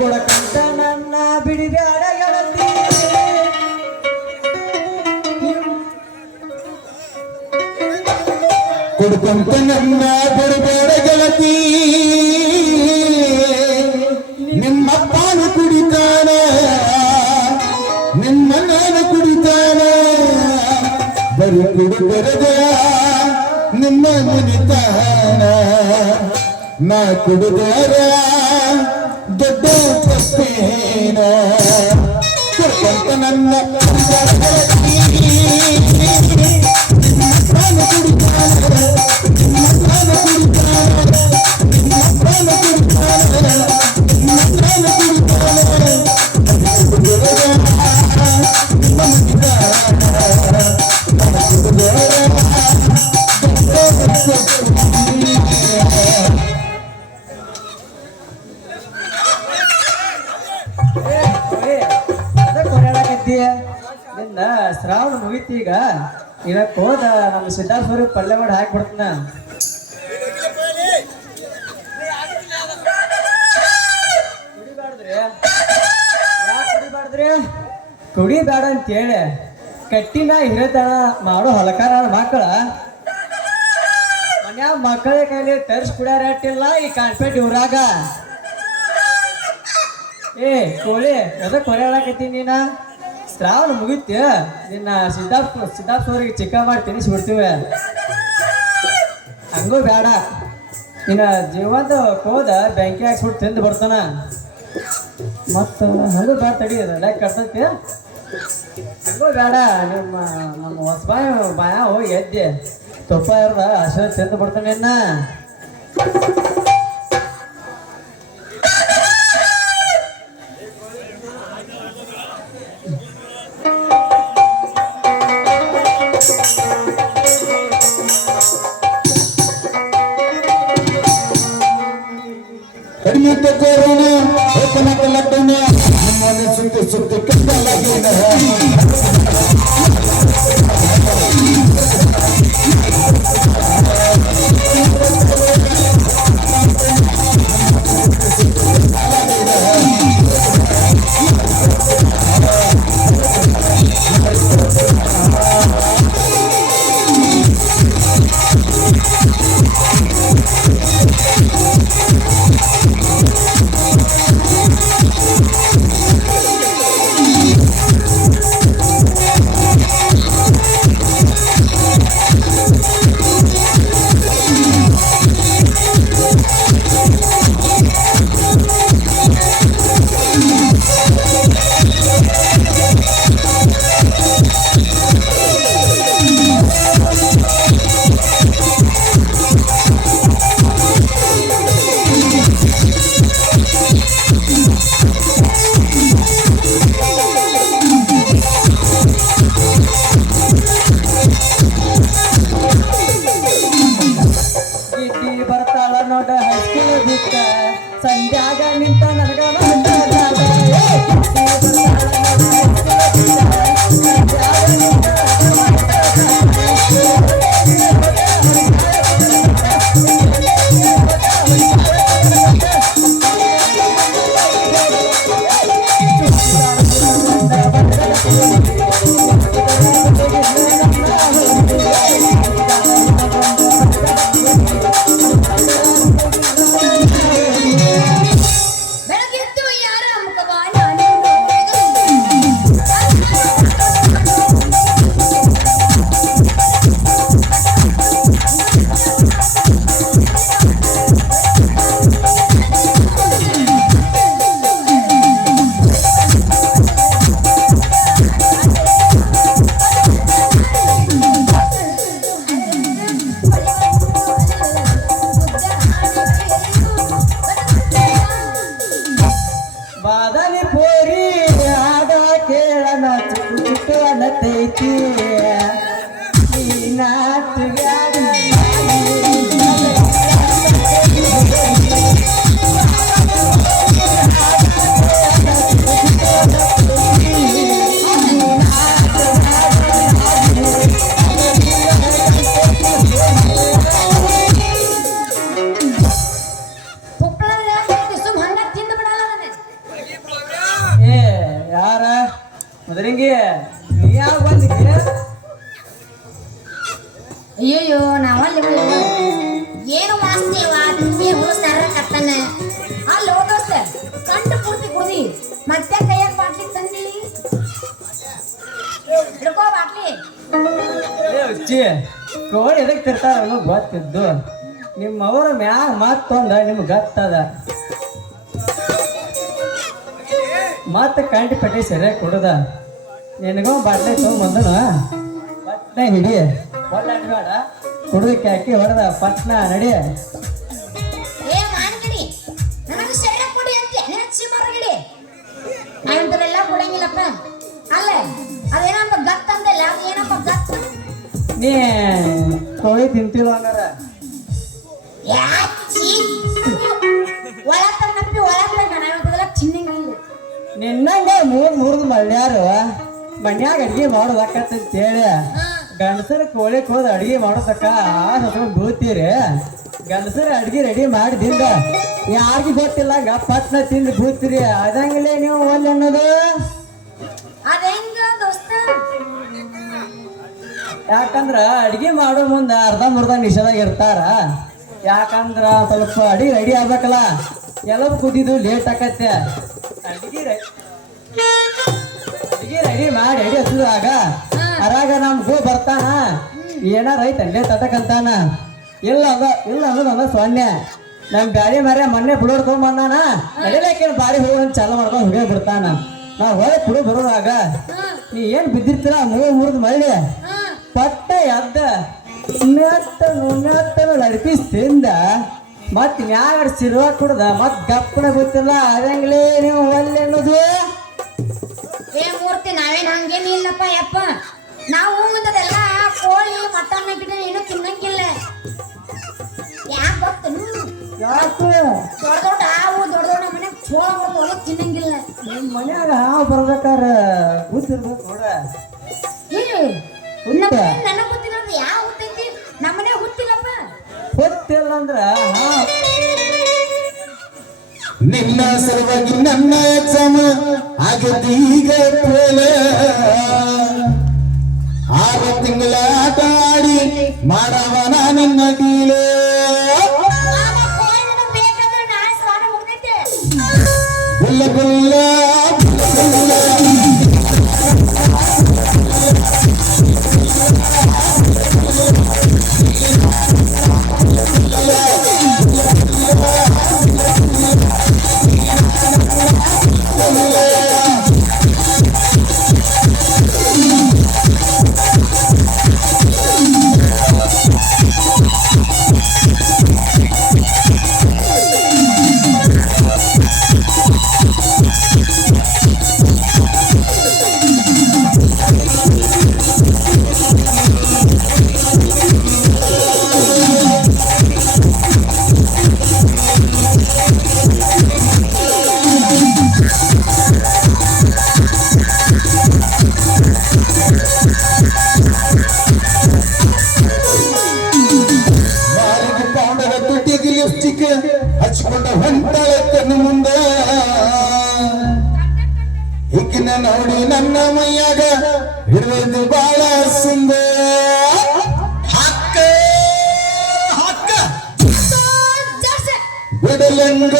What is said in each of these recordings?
ಕೊಡಕಂತ ನನ್ನ ಬಿಡಿಬ್ಯಾಡ ಗೆಳತಿ ಕೊಡ್ಕೊಂತ ನನ್ನ ಬಿಡಬೇಡ ಗೆಳತಿ ನಿಮ್ಮಪ್ಪನು ಕುಡಿತಾನ ನಿಮ್ಮ ನಾನು ಕುಡಿತಾನ ಬರು ಕುಡುಬರದ ನಿಮ್ಮ ಮುನಿತಾನ ನಾ ಕುಡುದಾರ ದೊಡ್ಡ ತಪ್ಪೇನ ಕೊಡ್ಕೊಂತ ನನ್ನ ನಿನ್ನ ಶ್ರಾವಣ ಮುಗಿತಿ ಈಗ ಇವಕ್ಕೆ ಹೋದ ನಮ್ಮ ಸಿದ್ದಾರ್ಥ ಪಲ್ಯ ಮಾಡಿ ಹಾಕ್ಬಿಡ್ತನ ಕುಡಿಬಾರ್ದ್ರಿ ಯಾಕೆ ಕುಡಿಬಾರ್ದ್ರಿ ಕುಡಿಬೇಡ ಅಂತೇಳಿ ಕಟ್ಟಿನ ಹಿರತನ ಮಾಡೋ ಹೊಲಕಾರ ಮಕ್ಕಳ ಮನ್ಯಾಗ ಮಕ್ಕಳ ಕೈಲಿ ತರ್ಸ್ ಕುಡಿಯಾರ ಅಟ್ಟಿಲ್ಲ ಈ ಕಾನ್ಪೇಟ್ ಊರಾಗ ಏ ಕೋಳಿ ಎದಕ್ಕೆ ಹೊರಡಾಕತ್ತೀನಿ ನೀನ ಶ್ರಾವಣ ಮುಗಿತ ನಿನ್ನ ಸಿದ್ದಾರ್ಥವ್ರಿಗೆ ಚಿಕ್ಕ ಮಾಡಿ ತಿನ್ನಿಸ್ಬಿಡ್ತೀವಿ ಹಂಗೂ ಬೇಡ ನಿನ್ನ ಜೀವಂತ ಹೋದ ಬೆಂಕಿ ಹಾಕ್ಸ್ಬಿಟ್ಟು ತಿಂದು ಬರ್ತಾನ ಮತ್ತು ಹಂಗೂ ಬೇಡ ತಡಿಯೋದು ಲೈಕ್ ಕಟ್ತೈತಿ ಹಂಗೂ ಬೇಡ ನಮ್ಮ ಹೊಸ ಬಾಯ ಹೋಗಿ ಎದ್ದೆ ತುಪ್ಪ ಇರ್ದ ಹಸಿರು ತಿಂದು ಬರ್ತಾನೆ ನಿನ್ನ ಕಡಿಮೆ ಕೋರೋಣ ಏಕನಾಥ ಲಡ್ಡನ ನಮ್ಮನೆ ಸುತ್ತಿ ಸುತ್ತಿ ಕತ್ತಲಾಗಿನ ಸಂಧ್ಯಾಗ ನಿಂತ ನನಗ ಬಾದಲಿ ಪೋರಿ ಆದ ಕೇಳನ ಚಿಕ್ಕ ಚಿಕ್ಕ ಅನ್ನತೈತಿ ನೀನಾಟ್ಗ್ಯಾಡ ಕುದ್ರಿಂಗಿ ನೀ ಯಾವ ಬಂದಿ ಅಯ್ಯಯ್ಯೋ ನಾವಲ್ಲಿ ಏನು ವಾಸ್ತೇವ ನೀವು ಸರ ಕತ್ತನ ಅಲ್ಲಿ ಹೋದೋಸ್ತ ಕಂಡು ಪೂರ್ತಿ ಕುದಿ ಮತ್ತೆ ಕೈಯಾಗ ಬಾಟ್ಲಿ ತಂದಿ ಹಿಡ್ಕೋ ಬಾಟ್ಲಿ ಹುಚ್ಚಿ ಕೋಳಿ ಎದಕ್ಕೆ ತಿರ್ತಾರ ಅನ್ನೋದು ಗೊತ್ತಿದ್ದು ನಿಮ್ಮವರ ಮ್ಯಾಗ ಮತ್ತೊಂದ ನಿಮ್ಗೆ ಗೊತ್ತದ ಮತ್ತೆ ಕಂಟಿ ಪಟ್ಟಿ ಸರಿಯಾಗಿ ಕೊಡದ ನಿನಗೂ ಬಾಟ್ಲಿ ತೊಗೊಂಬಂದನು ಪಟ್ನ ಹಿಡಿ ಒಳ್ಳೆ ಬೇಡ ಕುಡುದಕ್ಕೆ ಹಾಕಿ ಹೊಡೆದ ಪಟ್ನ ನಡಿ ಏ ಮಾನ್ಗಿಡಿ ನನಗೆ ಶರೀರ ಕೊಡಿ ಅಂತ ಹೆಚ್ಚಿ ಮರಗಿಡಿ ನಾವಂತರೆಲ್ಲ ಕೊಡಂಗಿಲ್ಲಪ್ಪ ಅಲ್ಲ ಅದೇನಪ್ಪ ಗತ್ ಅಂದಲ್ಲ ಅದು ಏನಪ್ಪ ಗತ್ ನೀ ಕೋಳಿ ತಿಂತಿಲ್ಲ ಹಂಗಾರ ಯಾಚಿ ಒಳತ ನಪ್ಪಿ ಒಳತ ನಾವಂತರೆಲ್ಲ ಚಿನ್ನಂಗಿಲ್ಲ ನಿನ್ನಂಗೆ ಮೂರ್ದು ಮಳ್ಳ್ಯಾರು ಮನ್ಯಾಗ ಅಡ್ಗೆ ಮಾಡೋದಕ್ಕಂತ ಹೇಳಿ ಗಂಡಸರ ಕೋಳಿಗೆ ಹೋದ ಅಡ್ಗೆ ಮಾಡೋದಕ್ಕ ಹತ್ಕೊಂಡು ಬೂತೀರಿ ಗಂಡಸರ ಅಡ್ಗೆ ರೆಡಿ ಮಾಡಿದಿಂದ ಯಾರಿಗೂ ಗೊತ್ತಿಲ್ಲ ಪಟ್ನ ತಿಂದು ಬೂತೀರಿ ಅದಂಗಿಲ್ಲೇ ನೀವು ಒಲ್ಲೆ ಅನ್ನೋದು ಅದೆಂಗ ದೋಸ್ತ ಯಾಕಂದ್ರ ಅಡ್ಗೆ ಮಾಡೋ ಮುಂದ ಅರ್ಧ ಮುರ್ಧ ನಿಷೇಧಾಗ ಇರ್ತಾರ ಯಾಕಂದ್ರ ಸ್ವಲ್ಪ ಅಡಿಗೆ ರೆಡಿ ಆಗ್ಬೇಕಲ್ಲ ಎಲ್ಲ ಕುದಿದು ಲೇಟ್ ಆಕತ್ತೆ ಅಡ್ಗೆ ರೆಡಿ ಮಾಡಿ ಅಡಿ ಹಚ್ಚುದಾಗ ಅರಾಗ ನಮ್ ಗೋ ಬರ್ತಾನ ಏನಾರ ಐತೆ ಅಲ್ಲೇ ತಟಕಂತಾನ ಇಲ್ಲ ಅನ್ನೋದಲ್ಲ ಸೊನ್ನೆ ನಮ್ ಗಾಡಿ ಮರ್ಯ ಮೊನ್ನೆ ಬಿಡೋಡ್ ತೊಗೊಂಬಂದಾನ ನಡಿಲೇಕೇನು ಬಾರಿ ಹೋಗಿ ಚಾಲು ಮಾಡ್ಕೊಂಡು ಹುಡುಗ ಬಿಡ್ತಾನ ನಾವ್ ಹೊಳೆ ಕುಡಿ ಬರೋದಾಗ ನೀ ಏನ್ ಬಿದ್ದಿರ್ತೀರ ಮುರಿದು ಮಳ್ಳಿ ಪಟ್ಟ ಎದ್ದ ಲಡ್ಪೀಸ್ ತಿಂದ ಮತ್ ಮ್ಯಾಗ ಸಿರುವ ಕುಡ್ದ ಮತ್ ಗಪ್ಪನ ಗೊತ್ತಿಲ್ಲ ಅದಂಗ್ಲೇ ನೀವು ಒಲ್ಲೆ ಅನ್ನೋದು ಏ ಮೂರ್ತಿ ನಾವೇನ್ ಹಂಗೇನು ಇಲ್ಲಪ್ಪ ಯಪ್ಪ ನಾವು ಮುಂದದೆಲ್ಲ ಕೋಳಿ ಮಟನ್ ಗಿಡ ಏನು ತಿನ್ನಂಗಿಲ್ಲ ಯಾಕೆ ಗೊತ್ತನು ಯಾಕೆ ದೊಡ್ಡ ದೊಡ್ಡ ಹಾವು ದೊಡ್ಡ ಮನ್ಯಾಗ ಚೋಳ ಮಾಡೋದು ತಿನ್ನಂಗಿಲ್ಲ ನಿಮ್ ಮನ್ಯಾಗ ಹಾವು ಬರ್ಬೇಕಾರ ಗೊತ್ತಿರ್ಬೇಕು ನೋಡ ನನಗ್ ಗೊತ್ತಿರೋದು ಯಾವ ಹುಟ್ಟೈತಿ ನಮ್ಮನೆ ಹುಟ್ಟಿಲ್ಲಪ್ಪ ಗೊತ್ತಿಲ್ಲ ಅಂದ್ರ ನಿನ್ನ ಸಲುವಾಗಿ ನನ್ನ ಎಕ್ಸಾಮ್ ಆಗದೀಗ ಫೇಲ್ 6 ತಿಂಗಳ ಆಟ ಆಡಿ ಮಾಡವನ ನಿನ್ನ ಡೀಲೆ ಬೇಕಾದ್ರೆ ನಾಳೆ ಸ್ನಾನ ಮುಗ್ದೈತೆ ಗುಲ್ಲ ಗುಲ್ಲ ಹಚ್ಕೊಂಡ ಹೊಂಟಾಳೆ ಕಣ್ಣು ಮುಂದ ಹಿಕ್ಕಿನ ನೋಡಿ ನನ್ನ ಮೈಯಾಗ ಇರುವುದು ಬಾಳ ಸುಂದರ ಹಕ್ಕ ಹಕ್ಕ ಬಿಡಲಂಗ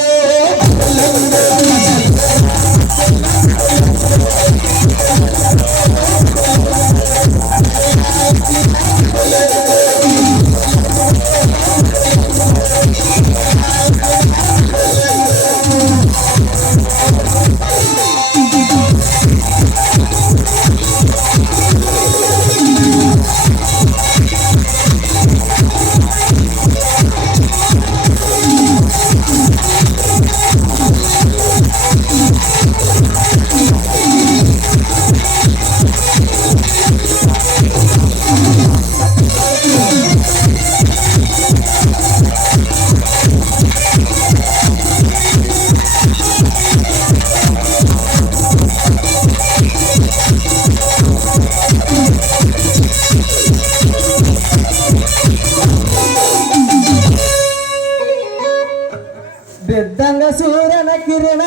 ಬಿದ್ದಂಗ ಸೂರ್ಯನ ಕಿರಣ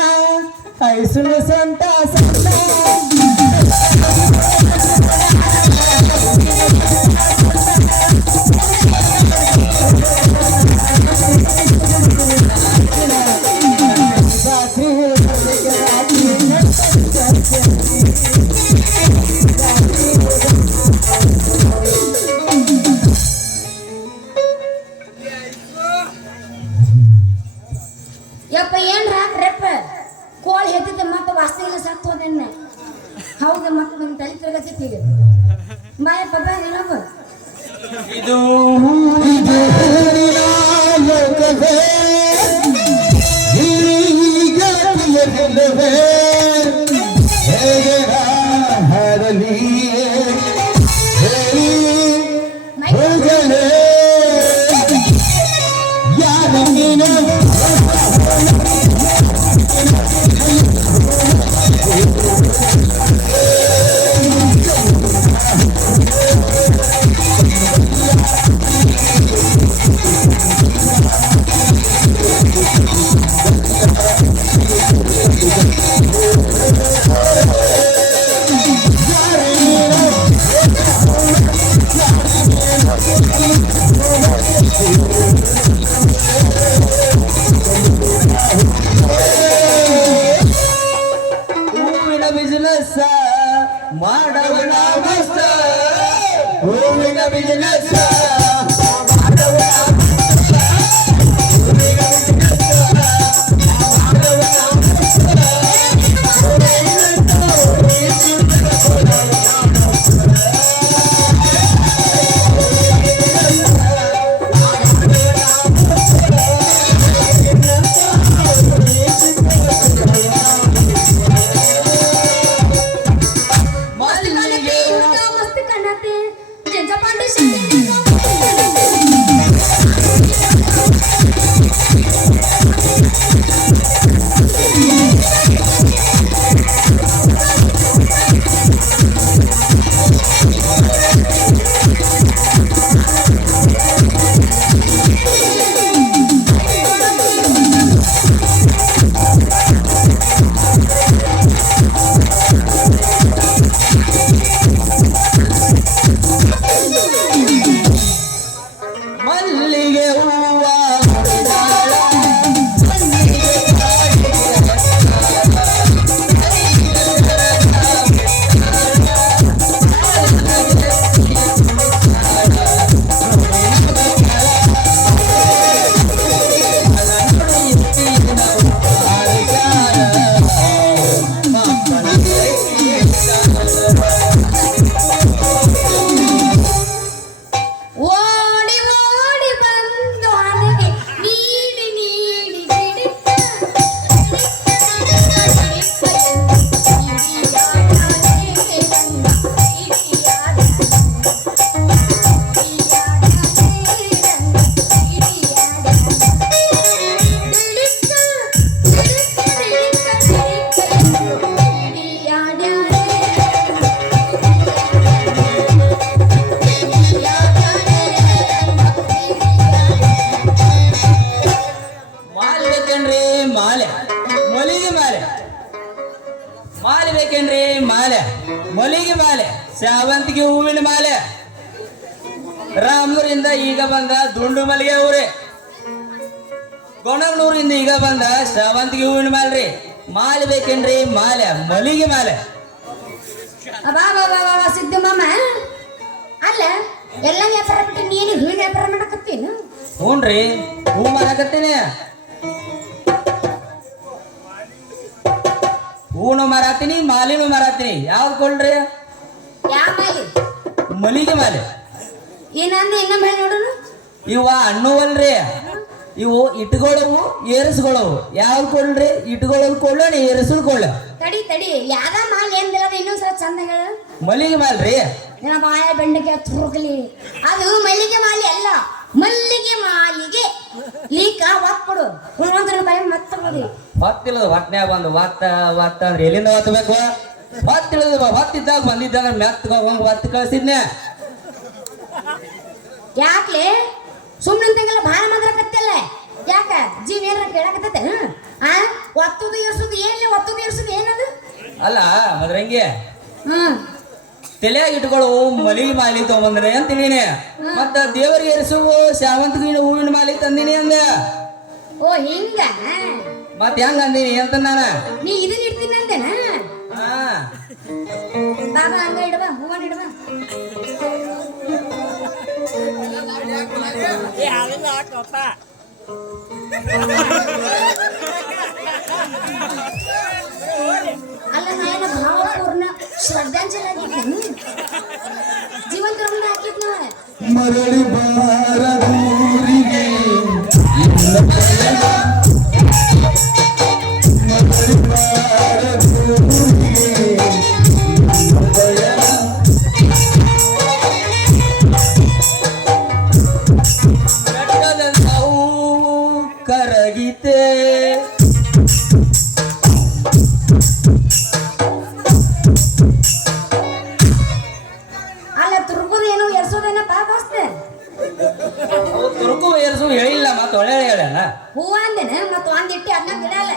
ಐಸುಳು ಸಂತ ಸಂತ ವಾಸ್ತೆ ಇಲ್ಲ ಸತ್ತು ಹೋದೆನ್ನ ಹೌದು ಮತ್ತೆ ನನ್ನ ತಲೆ ತಿರುಗತ್ತೈತಿ ಈಗ ಬಾಯಪ್ಪ ಬಾ ಇನ್ನೊಬ್ಬ ಇದು ಇದು ಹೂವಿನ ಲೋಕವೇ, ಈಗ ತಿಳಿಯಲಿಲ್ಲವೇ, ಹೇಗೆ ಹಾರಲಿ ಹೇಳಿ ಹೋಗಲೇ ಯಾರ ನೀನು ಹೂವಿನ ಬಿಸಿನೆಸ್ ಮಾಡವನ ಮಸ್ತ, ಹೂವಿನ ಬಿಸಿನೆಸ್ ಮಲ್ಲಿಗೆ मस्त कानाते ज्यांचा पांडे ಮಲ್ಲಿಗೆ ಹೂವ ಓಡಿ ಓಡಿ ಬಂದು ಹಣೆಗೆ ನೀಡಿ ನೀಡಿ ಬಿಡಿತ ಮಾಲೆ ಬೇಕೇನ್ರಿ ಮಾಲೆ ಮಲ್ಲಿಗೆ ಮಾಲೆ ಮಾಲೆ ಬೇಕೇನ್ರಿ ಮಾಲೆ ಮಲ್ಲಿಗೆ ಮಾಲೆ ಸೇವಂತಿಗೆ ಹೂವಿನ ಮಾಲೆ ರಾಮನೂರಿಂದ ಈಗ ಬಂದ ದುಂಡು ಮಲ್ಲಿಗೆ ಹೂರಿ ಗೊಂಡನೂರಿಂದ ಈಗ ಬಂದ ಸೇವಂತಿಗೆ ಹೂವಿನ ಮಾಲ್ರಿ ಮಾಲೆ ಬೇಕೇನ್ರಿ ಮಾಲೆ ಮಲ್ಲಿಗೆ ಮಾಲೆ ಅಬಾ ಸಿದ್ದು ಮಾಮ ಅಲ್ಲ ಎಲ್ಲ ವ್ಯಾಪಾರ ಬಿಟ್ಟು ನೀನು ಹೂವಿನ ವ್ಯಾಪಾರ ಮಾಡಕತ್ತೀನು ಹ್ಞೂನ್ರಿ ಹೂ ಮಾರಾಕತ್ತೀನಿ ಹೂನು ಮಾರಾತೀನಿ ಮಾಲಿನೂ ಮಾರಾತೀನಿ ಯಾವ್ದು ಕೊಡ್ರಿ ಯಾವ ಮಾಲಿ ಮಲ್ಲಿಗೆ ಮಾಲೆ ಏನಂದ್ರೆ ಇನ್ನ ಮೇಲೆ ನೋಡೋಣ ಇವ ಹಣ್ಣುವಲ್ರಿ ಇವು ಇಟ್ಕೊಳ್ಳವು ಏರಿಸ್ಕೊಳ್ಳವು ಯಾವ್ದು ಕೊಡ್ರಿ ಇಟ್ಕೊಳ್ಳೋದು ಕೊಳ್ಳೋಣ ಏರಿಸೋದು ಕೊಳ್ಳ ತಡಿ ತಡಿ ಯಾವ್ದ ಮಾಲಿ ಎಂದಿಲ್ಲ ಇನ್ನೊಂದ್ಸಲ ಚಂದ ಹೇಳ ಮಲ್ಲಿಗೆ ಮಾಲ್ರಿ ನನ್ನ ಬಾಯ ಬೆಂಡಕ್ಕೆ ತುರುಕಲಿ ಅದು ಮಲ್ಲಿಗೆ ಮಾಲಿ ಅಲ್ಲ ಮಲ್ಲಿಗೆ ಮಾಲಿಗೆ ಲೀಕ ಒಪ್ಪಡು ಒಂದ್ರ ಬಾಯ ಮತ್ತೊಂದು ಹೊತ್ತಿಲ್ಲದ ಹೊಟ್ನ್ಯಾಗ ಬಂದು ಒತ್ತ ಅಂದ್ರೆ ಎಲ್ಲಿಂದ ಒತ್ತಬೇಕು ಹೊತ್ತಿಲ್ಲದ ಹೊತ್ತಿದ್ದಾಗ ಬಂದಿದ್ದಾಗ ಮೆತ್ತಗ ಹೋಗಿ ಒತ್ತು ಕಳ್ಸಿದ್ನೆ ಯಾಕ್ಲೆ ಸುಮ್ಮನಿಂದಂಗೆಲ್ಲ ಭಾಳ ಮಾತಾಡಕತ್ತಿಲ್ಲ ಯಾಕ ಜೀವ ಏನಾರ ಕೇಳಕತ್ತೈತೆ ಒತ್ತುದು ಏರ್ಸುದು ಏನ್ಲಿ ಒತ್ತುದು ಏರ್ಸುದು ಏನದು ಅಲ್ಲ ಮದ್ರಂಗೆ ಹ್ಮ್ ತಲೆಯಾಗ ಇಟ್ಕೊಳ್ಳು ಮಲ್ಲಿಗೆ ಮಾಲಿ ತಗೊಂಬಂದ್ರೆ ಅಂತೀನಿ ಮತ್ತ ದೇವರಿಗೆ ಏರಿಸುವ ಶಾವಂತಿಗೆ ಹೂವಿನ ಮಾಲಿ ತಂದಿನಿ ಅಂದೆ ಓ ಹಿಂಗ ಮತ್ ಹೆಂಗ ಅಂದಿನಿ ಅಂತ ನಾನ ನೀ ಇದನ್ನ ಇಡ್ತೀನಿ ಅಂತೇನ ಹಾ ಬಾಬಾ ಹಂಗ ಇಡಬಾ ಹೂವನ್ ಇಡಬಾ ಶ್ರದ್ಧಾಂಜಲಿ ಆಗಿದ್ದೇನು ಜೀವಂತ ರುಂಡ ಹಾಕಿದ್ ನಾವ ಮರಳಿ ಬಾರದೂರಿಗೆ ಇಲ್ಲ ಪಯಣ. ಮರಳಿ ಬಾರದೂರಿಗೆ ಇಲ್ಲ ಪಯಣ. ಬೆಟ್ಟದ ನಾವು ಕರಗಿತೆ ಅಲ್ಲ ತುರ್ಗುದು ಏನು ಎರ್ಸೋದೇನಪ್ಪ ದೋಸ್ತ ತುರುಕು ಏರ್ಸು ಹೇಳಿಲ್ಲ ಮತ್ತೆ ಒಳ್ಳೆ ಹೇಳಲ್ಲ ಹೂವ ಅಂದೇನೆ ಮತ್ತ ಒಂದಿಟ್ಟಿ ಅದನ್ನ ಬಿಡಲ್ಲ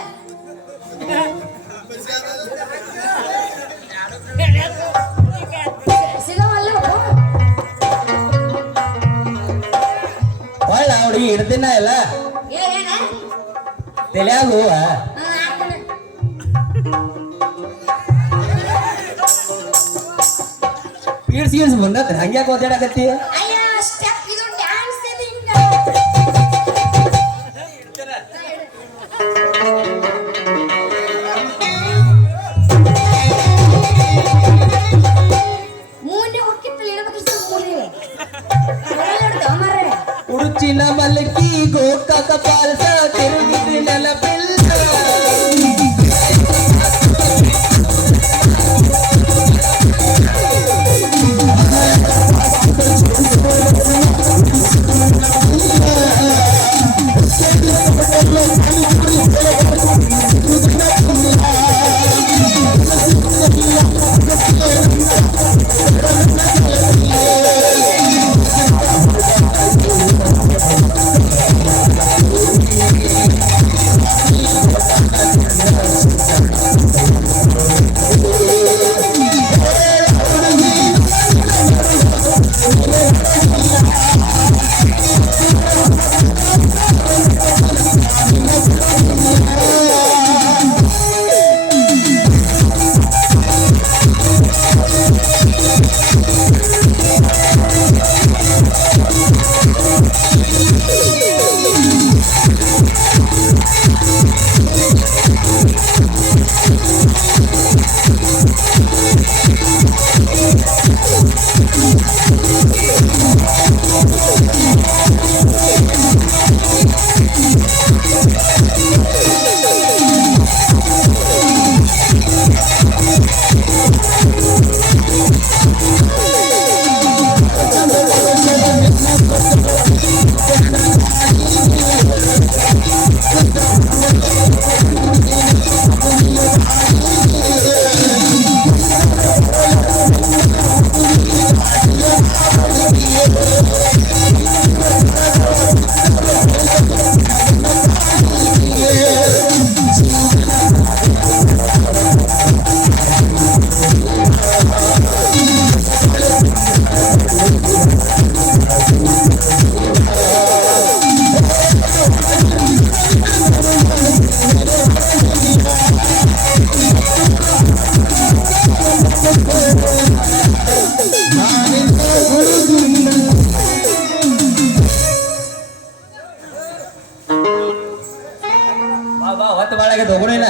ಸಿಗವಲ್ಲ ಒಳ್ಳ ಹುಡುಗಿ ಹಿಡ್ದಿನ ಇಲ್ಲ ಏನ ತಲೆಯಾಗ ಹೂವ ಪೀಡ್ಸ್ ಬಂದತ್ ಹಂಗ್ಯಾಕೆ ಓದಾಡಕತ್ತಿ ಅಯ್ಯ ಸ್ಟೆಪ್ ಇದು ಡ್ಯಾನ್ಸ್ ಇದು ಹಿಂಗ ಮೂನೆ ಹೋಗಿತ್ತಲ್ಲ ಇಡಬೇಕು ಮೂನೆ ಹೊರಗಡೆ ಮಾರೇ ಉಡುಚಿನ ಮಲಕಿ ಗೋಕಾಕ ಪಾಲ್ಸ ತಿರುಗಿದ ನೆಲಪಿಲ್ಲ ಬಾ ಹೊತ್ತು ಬಾಳಾಗೈತೆ ಹೋಗೋಣ